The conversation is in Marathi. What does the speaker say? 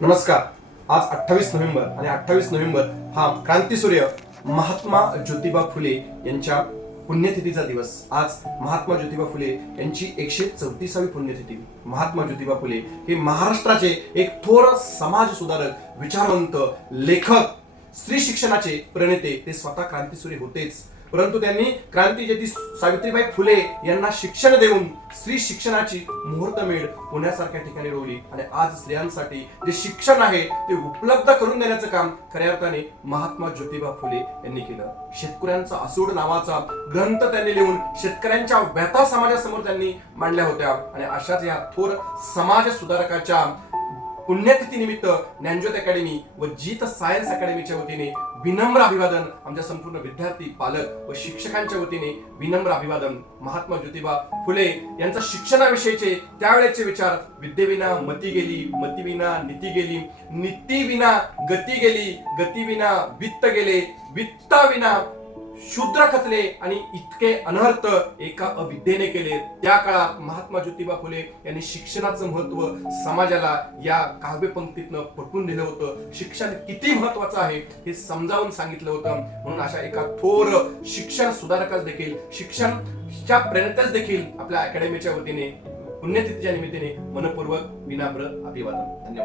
नमस्कार. आज 28 नोव्हेंबर आणि 28 नोव्हेंबर हा क्रांतीसूर्य महात्मा ज्योतिबा फुले यांच्या पुण्यतिथीचा दिवस. आज महात्मा ज्योतिबा फुले यांची 134वी पुण्यतिथी. महात्मा ज्योतिबा फुले हे महाराष्ट्राचे एक थोर समाज सुधारक, विचारवंत, लेखक, स्त्री शिक्षणाचे प्रणेते. ते स्वतः क्रांतीसूर्य होतेच, परंतु त्यांनी क्रांतीज्योती सावित्रीबाई फुले यांना शिक्षण देऊन स्त्री शिक्षणाची मुहूर्तमेढ पुण्यासारख्या ठिकाणी रोवली. आणि आज स्त्रियांसाठी जे शिक्षण आहे ते उपलब्ध करून देण्याचं काम खऱ्या अर्थाने महात्मा ज्योतिबा फुले यांनी केलं. शेतकऱ्यांचा असूड नावाचा ग्रंथ त्यांनी लिहून शेतकऱ्यांच्या व्यथा समाजासमोर त्यांनी मांडल्या होत्या. आणि अशाच या थोर समाज सुधारकाच्या पुण्यतिथी निमित्त ज्ञानज्योत अकॅडमी व जीत सायन्स अकॅडमीच्या वतीने विनम्र अभिवादन. आमच्या संपूर्ण विद्यार्थी, पालक व शिक्षकांच्या वतीने विनम्र अभिवादन. महात्मा ज्योतिबा फुले यांचा शिक्षणाविषयीचे त्यावेळेचे विचार: विद्येविना मती गेली, मतीविना नीती गेली, नीतीविना गती गेली, गतीविना वित्त गेले, वित्ताविना शूद्र खचले आणि इतके अनर्थ एका अविद्येने केले. त्या काळात महात्मा ज्योतिबा फुले यांनी शिक्षणाचं महत्व समाजाला या काव्यपंक्तीतनं पटवून दिलं होतं. शिक्षण किती महत्वाचं आहे हे समजावून सांगितलं होतं. म्हणून अशा एका थोर शिक्षण सुधारकास देखील, शिक्षणच्या प्रेरणास देखील आपल्या अकॅडमीच्या वतीने पुण्यतिथीच्या निमित्ताने मनपूर्वक विनम्र अभिवादन. धन्यवाद.